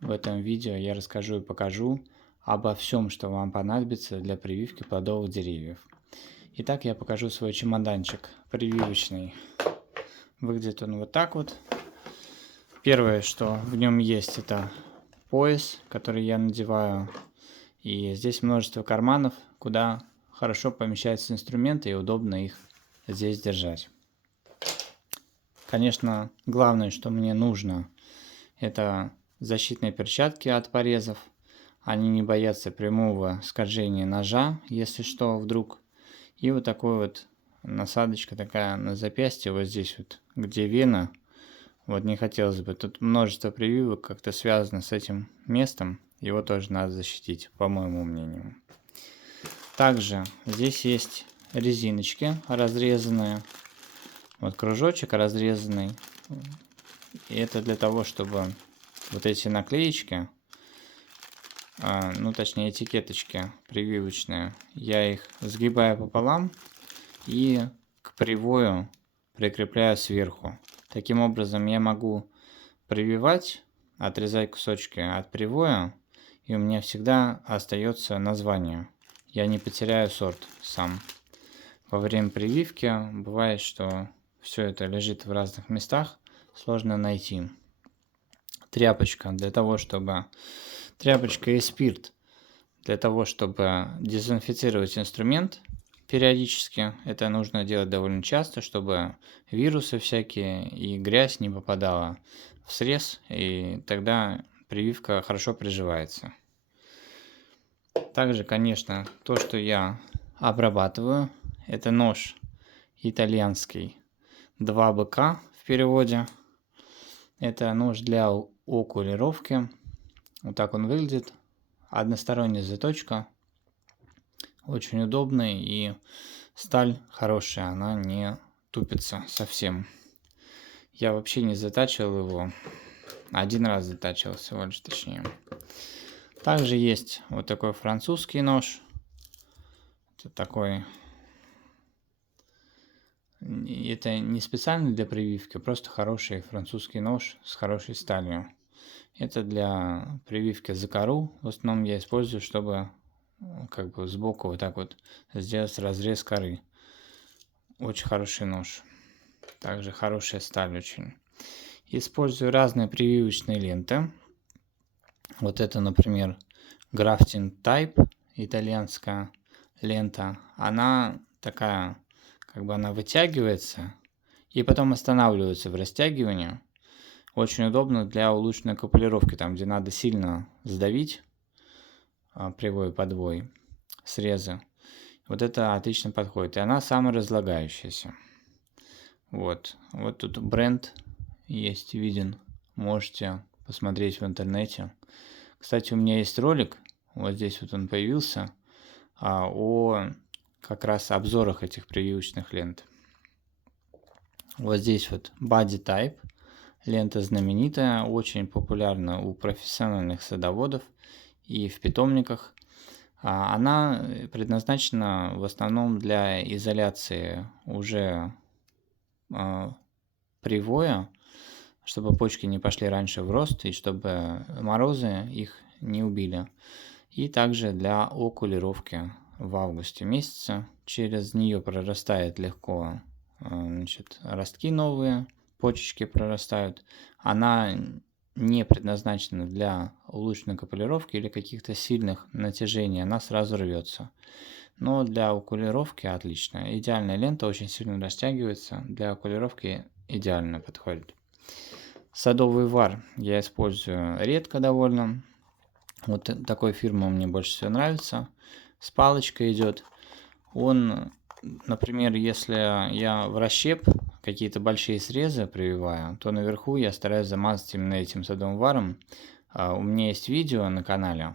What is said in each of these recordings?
В этом видео я расскажу и покажу обо всем, что вам понадобится для прививки плодовых деревьев. Итак, я покажу свой чемоданчик прививочный. Выглядит он вот так вот. Первое, что в нем есть, это пояс, который я надеваю. И здесь множество карманов, куда хорошо помещаются инструменты и удобно их здесь держать. Конечно, главное, что мне нужно, это защитные перчатки от порезов. Они не боятся прямого скольжения ножа, если что, вдруг. И вот такой вот насадочка такая на запястье, вот здесь вот, где вена. Вот не хотелось бы. Тут множество прививок как-то связано с этим местом. Его тоже надо защитить, по моему мнению. Также здесь есть резиночки разрезанные. Вот кружочек разрезанный. И это для того, чтобы вот эти наклеечки, ну точнее этикеточки прививочные, я их сгибаю пополам и к привою прикрепляю сверху. Таким образом я могу прививать, отрезать кусочки от привоя, и у меня всегда остается название. Я не потеряю сорт сам. Во время прививки бывает, что все это лежит в разных местах, сложно найти. Тряпочка для того, чтобы... Тряпочка и спирт для того, чтобы дезинфицировать инструмент периодически. Это нужно делать довольно часто, чтобы вирусы всякие и грязь не попадала в срез, и тогда прививка хорошо приживается. Также, конечно, то, что я обрабатываю, это нож итальянский 2 быка в переводе. Это нож для окулировки. Вот так он выглядит. Односторонняя заточка. Очень удобный, и сталь хорошая, она не тупится совсем. Я вообще не затачивал его. Один раз затачивал всего лишь, точнее. Также есть вот такой французский нож. Это такой... Это не специально для прививки, просто хороший французский нож с хорошей сталью. Это для прививки за кору. В основном я использую, чтобы как бы сбоку вот так вот сделать разрез коры. Очень хороший нож. Также хорошая сталь очень. Использую разные прививочные ленты. Вот это, например, Grafting Type, итальянская лента. Она такая, как бы она вытягивается и потом останавливается в растягивании. Очень удобно для улучшенной капулировки, там где надо сильно сдавить привой подвой срезы. Вот это отлично подходит. И она саморазлагающаяся. Вот тут бренд есть виден. Можете посмотреть в интернете. Кстати, у меня есть ролик. Вот здесь вот он появился. О как раз обзорах этих прививочных лент. Вот здесь вот Body Type. Лента знаменитая, очень популярна у профессиональных садоводов и в питомниках. Она предназначена в основном для изоляции уже привоя, чтобы почки не пошли раньше в рост и чтобы морозы их не убили. И также для окулировки в августе месяце. Через нее прорастает легко ростки новые, почечки прорастают. Она не предназначена для улучшенной капулировки или каких-то сильных натяжений, она сразу рвется. Но для окулировки отлично. Идеальная лента, очень сильно растягивается. Для окулировки идеально подходит. Садовый вар я использую редко довольно. Вот такой фирмы мне больше всего нравится. С палочкой идет. Он, например, если я в расщеп какие-то большие срезы прививаю, то наверху я стараюсь замазать именно этим садовым варом. У меня есть видео на канале,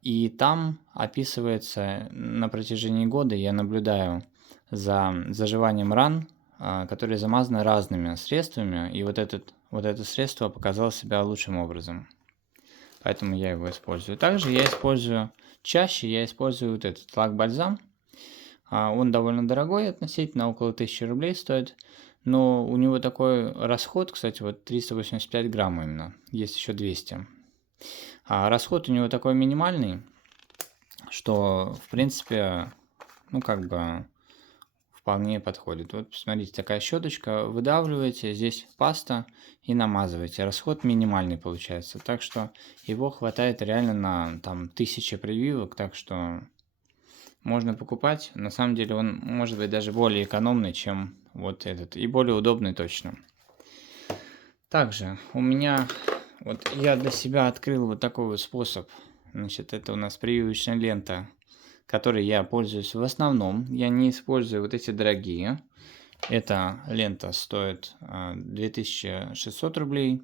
и там описывается на протяжении года, я наблюдаю за заживанием ран, которые замазаны разными средствами, и вот это средство показало себя лучшим образом. Поэтому я его использую. Также чаще я использую вот этот лак-бальзам. Он довольно дорогой относительно, около 1000 рублей стоит. Но у него такой расход, кстати, вот 385 грамм именно. Есть еще 200. А расход у него такой минимальный, что, в принципе, ну, как бы вполне подходит. Вот посмотрите, такая щеточка, выдавливаете, здесь паста и намазываете. Расход минимальный получается. Так что его хватает реально на там 1000 прививок, так что можно покупать. На самом деле он может быть даже более экономный, чем вот этот. И более удобный точно. Также у меня, вот я для себя открыл вот такой вот способ. Значит, это у нас прививочная лента, которой я пользуюсь в основном. Я не использую вот эти дорогие. Эта лента стоит 2600 рублей.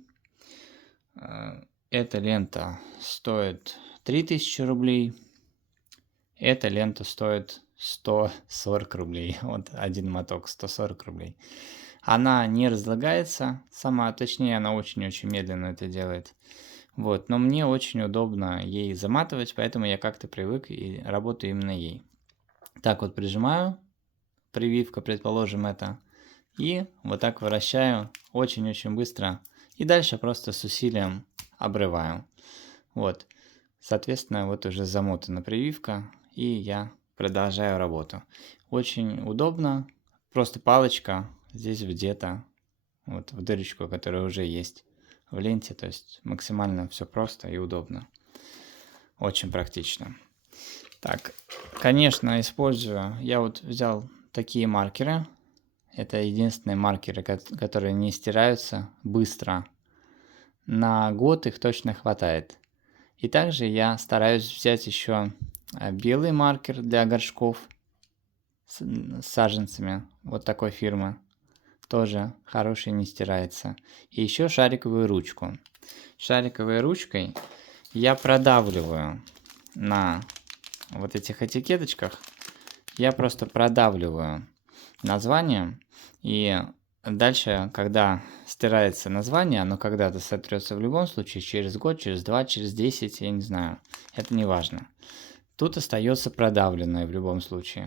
Эта лента стоит 3000 рублей. Эта лента стоит 140 рублей. Вот один моток 140 рублей. Она не разлагается сама, точнее она очень-очень медленно это делает. Вот, но мне очень удобно ей заматывать, поэтому я как-то привык и работаю именно ей. Так вот прижимаю, прививка, предположим, это, и вот так вращаю очень-очень быстро. И дальше просто с усилием обрываю. Вот, соответственно, вот уже замотана прививка, и я продолжаю работу. Очень удобно, просто палочка здесь где-то, вот в дырочку, которая уже есть в ленте, то есть максимально все просто и удобно. Очень практично. Так, конечно, использую, я вот взял такие маркеры. Это единственные маркеры, которые не стираются быстро. На год их точно хватает. И также я стараюсь взять еще белый маркер для горшков с саженцами. Вот такой фирмы. Тоже хороший, не стирается. И еще шариковую ручку. Шариковой ручкой я продавливаю на вот этих этикеточках. Я просто продавливаю название. И дальше, когда стирается название, оно когда-то сотрется в любом случае, через год, через 2, через 10, я не знаю. Это не важно. Тут остается продавленное в любом случае.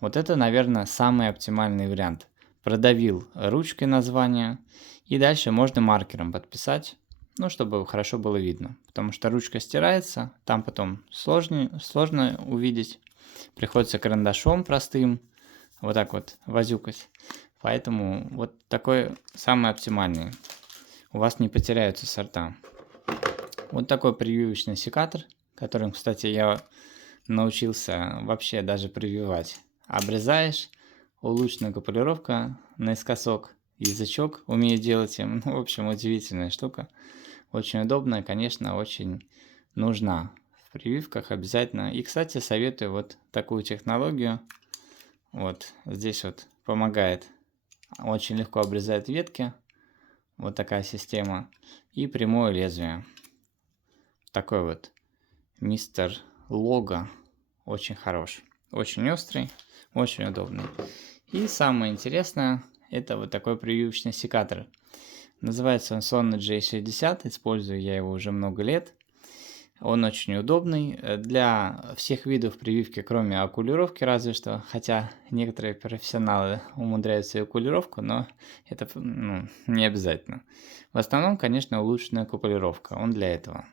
Вот это, наверное, самый оптимальный вариант. Продавил ручкой название, и дальше можно маркером подписать, ну, чтобы хорошо было видно. Потому что ручка стирается, там потом сложно увидеть. Приходится карандашом простым вот так вот возюкать. Поэтому вот такой самый оптимальный. У вас не потеряются сорта. Вот такой прививочный секатор, которым, кстати, я научился вообще даже прививать. Обрезаешь, улучшенная полировка наискосок, язычок умею делать им. Ну, в общем, удивительная штука. Очень удобная, конечно, очень нужна в прививках обязательно. И, кстати, советую вот такую технологию. Вот здесь вот помогает. Очень легко обрезает ветки. Вот такая система. И прямое лезвие. Такой вот мистер Лого. Очень хорош. Очень острый. Очень удобный. И самое интересное, это вот такой прививочный секатор. Называется он Sony J60. Использую я его уже много лет. Он очень удобный для всех видов прививки, кроме окулировки разве что. Хотя некоторые профессионалы умудряются и окулировку, но это не обязательно. В основном, конечно, улучшенная окулировка. Он для этого.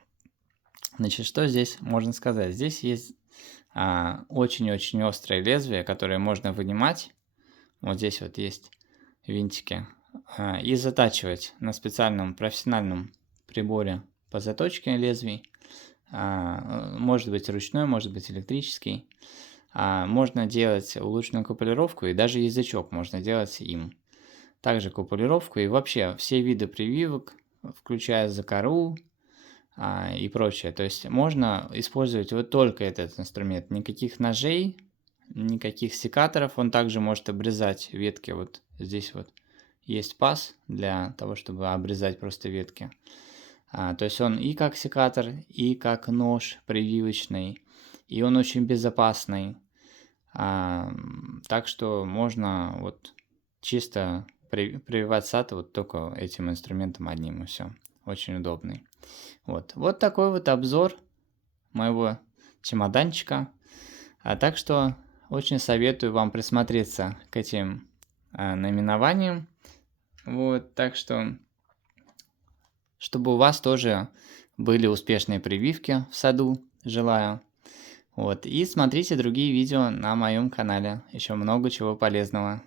Значит, что здесь можно сказать? Здесь есть очень-очень острое лезвие, которое можно вынимать. Вот здесь вот есть винтики. И затачивать на специальном профессиональном приборе по заточке лезвий. Может быть ручной, может быть электрический. Можно делать улучшенную купулировку, и даже язычок можно делать им. Также купулировку и вообще все виды прививок, включая закору и прочее. То есть можно использовать вот только этот инструмент. Никаких ножей, никаких секаторов. Он также может обрезать ветки. Вот здесь вот есть паз для того, чтобы обрезать просто ветки. То есть он и как секатор, и как нож прививочный, и он очень безопасный. Так что можно вот чисто прививать сад вот только этим инструментом одним, и все. Очень удобный. Вот такой вот обзор моего чемоданчика. Так что очень советую вам присмотреться к этим наименованиям Вот, так что, чтобы у вас тоже были успешные прививки в саду, желаю. Вот, и смотрите другие видео на моем канале, еще много чего полезного.